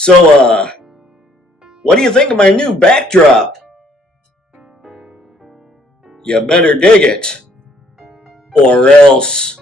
So, what do you think of my new backdrop? You better dig it, or else.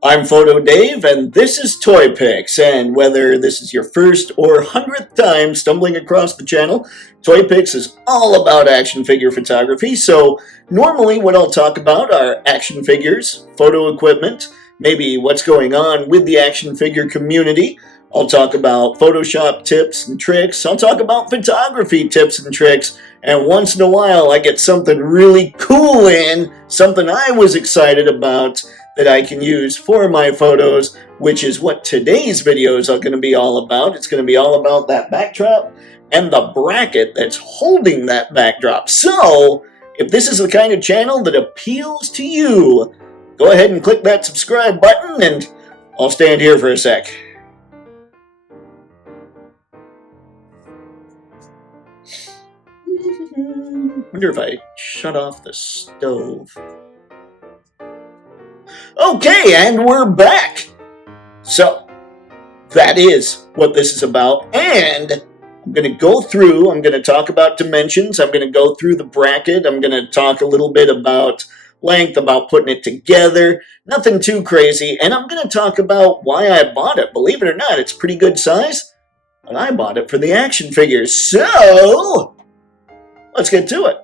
I'm Photo Dave, and this is Toypixx. And whether this is your first or 100th time stumbling across the channel, Toypixx is all about action figure photography. So normally what I'll talk about are action figures, photo equipment, maybe what's going on with the action figure community. I'll talk about Photoshop tips and tricks. I'll talk about photography tips and tricks. And once in a while I get something really cool in, something I was excited about, that I can use for my photos, which is what today's videos are going to be all about. It's going to be all about that backdrop and the bracket that's holding that backdrop. So, if this is the kind of channel that appeals to you, go ahead and click that subscribe button, and I'll stand here for a sec. Wonder if I shut off the stove. Okay, and we're back. So, that is what this is about, and I'm going to talk about dimensions, I'm going to go through the bracket, I'm going to talk a little bit about length, about putting it together, nothing too crazy, and I'm going to talk about why I bought it. Believe it or not, it's pretty good size, and I bought it for the action figures. So, let's get to it.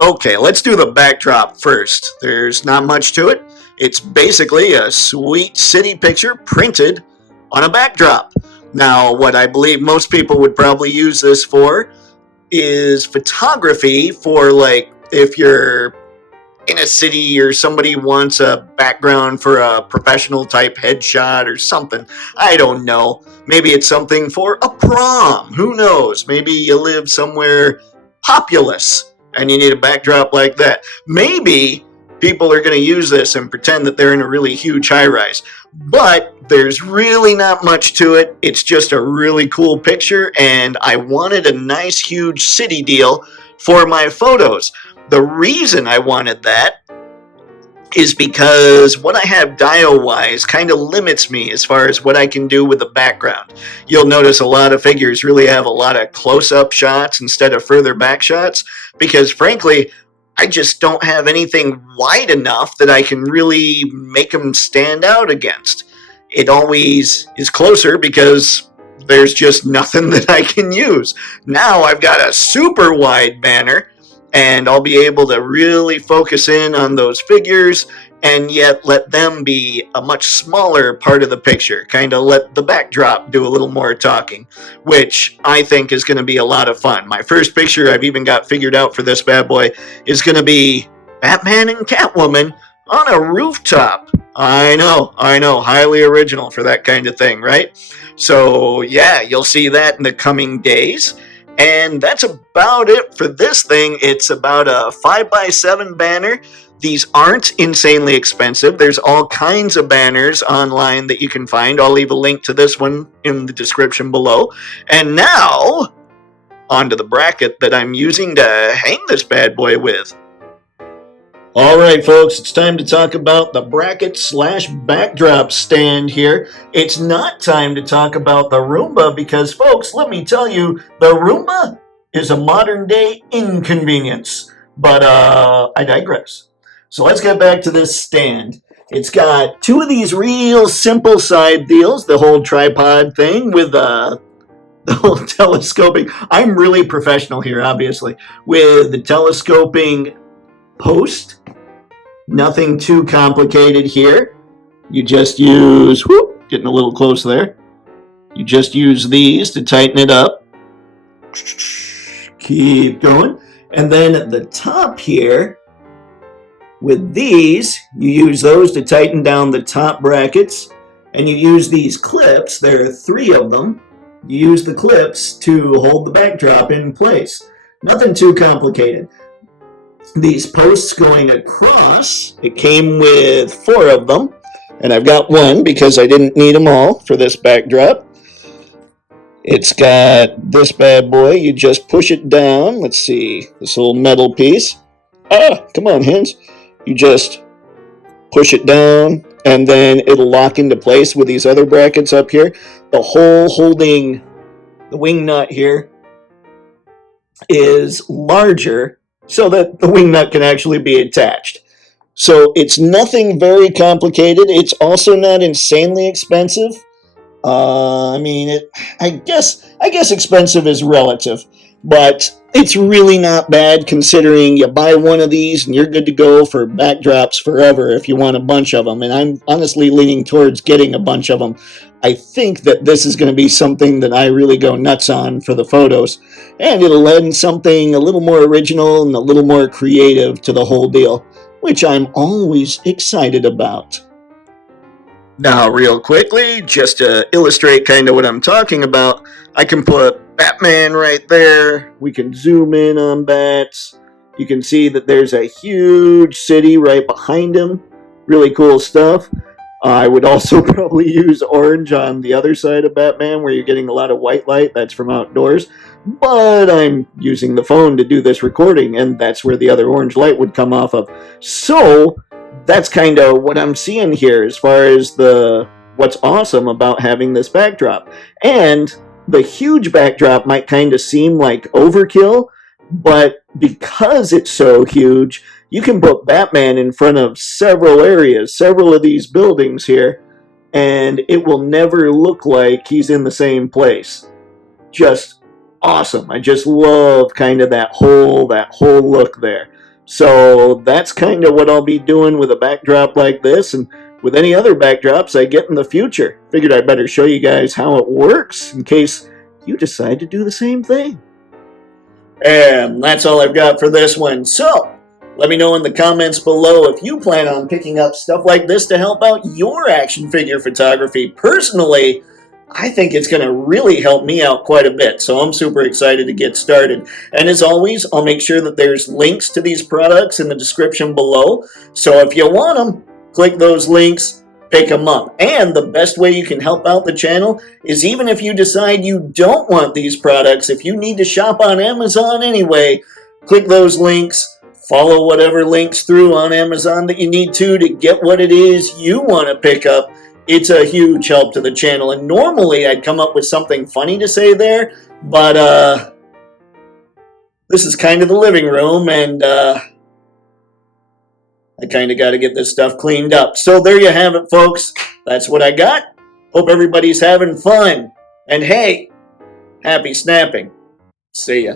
Okay, let's do the backdrop first. There's not much to it. It's basically a sweet city picture printed on a backdrop. Now, what I believe most people would probably use this for is photography, for like if you're in a city or somebody wants a background for a professional type headshot or something. I don't know. Maybe it's something for a prom. Who knows? Maybe you live somewhere populous and you need a backdrop like that. Maybe people are going to use this and pretend that they're in a really huge high-rise. But there's really not much to it. It's just a really cool picture, and I wanted a nice huge city deal for my photos. The reason I wanted that is because what I have dial-wise kind of limits me as far as what I can do with the background. You'll notice a lot of figures really have a lot of close-up shots instead of further back shots, because frankly, I just don't have anything wide enough that I can really make them stand out against. It always is closer because there's just nothing that I can use. Now I've got a super wide banner, and I'll be able to really focus in on those figures and yet let them be a much smaller part of the picture. Kind of let the backdrop do a little more talking, which I think is going to be a lot of fun. My first picture I've even got figured out for this bad boy is going to be Batman and Catwoman on a rooftop. I know, highly original for that kind of thing, right? So yeah, you'll see that in the coming days. And that's about it for this thing. It's about a 5x7 banner. These aren't insanely expensive. There's all kinds of banners online that you can find. I'll leave a link to this one in the description below. And now, onto the bracket that I'm using to hang this bad boy with. Alright folks, it's time to talk about the bracket slash backdrop stand here. It's not time to talk about the Roomba because folks, let me tell you, the Roomba is a modern day inconvenience. But I digress. So let's get back to this stand. It's got two of these real simple side deals, the whole tripod thing with the whole telescoping. I'm really professional here, obviously, with the telescoping post. Nothing too complicated here. You just use, getting a little close there. You just use these to tighten it up. Keep going. And then at the top here, With these, you use those to tighten down the top brackets, and you use these clips, there are 3 of them, you use the clips to hold the backdrop in place. Nothing too complicated. These posts going across, it came with 4 of them, and I've got one because I didn't need them all for this backdrop. It's got this bad boy, you just push it down, let's see, this little metal piece. Come on, hands. You just push it down, and then it'll lock into place with these other brackets up here. The hole holding the wing nut here is larger so that the wing nut can actually be attached. So it's nothing very complicated. It's also not insanely expensive. I guess expensive is relative, but it's really not bad considering you buy one of these and you're good to go for backdrops forever if you want a bunch of them. And I'm honestly leaning towards getting a bunch of them. I think that this is going to be something that I really go nuts on for the photos, and it'll lend something a little more original and a little more creative to the whole deal, which I'm always excited about. Now, real quickly, just to illustrate kind of what I'm talking about, I can put Batman right there. We can zoom in on Bats. You can see that there's a huge city right behind him. Really cool stuff. I would also probably use orange on the other side of Batman where you're getting a lot of white light. That's from outdoors. But I'm using the phone to do this recording, and that's where the other orange light would come off of. So that's kind of what I'm seeing here as far as what's awesome about having this backdrop. And the huge backdrop might kind of seem like overkill, but because it's so huge, you can put Batman in front of several areas, several of these buildings here, and it will never look like he's in the same place. Just awesome. I just love kind of that whole look there. So that's kind of what I'll be doing with a backdrop like this, and with any other backdrops I get in the future. Figured I'd better show you guys how it works in case you decide to do the same thing. And that's all I've got for this one. So let me know in the comments below if you plan on picking up stuff like this to help out your action figure photography. Personally, I think it's going to really help me out quite a bit, so I'm super excited to get started. And as always, I'll make sure that there's links to these products in the description below, so if you want them, click those links, pick them up. And the best way you can help out the channel is even if you decide you don't want these products, if you need to shop on Amazon anyway, click those links, follow whatever links through on Amazon that you need to get what it is you want to pick up. It's a huge help to the channel, and normally I'd come up with something funny to say there, but this is kind of the living room, and I kind of got to get this stuff cleaned up. So there you have it, folks. That's what I got. Hope everybody's having fun, and hey, happy snapping. See ya.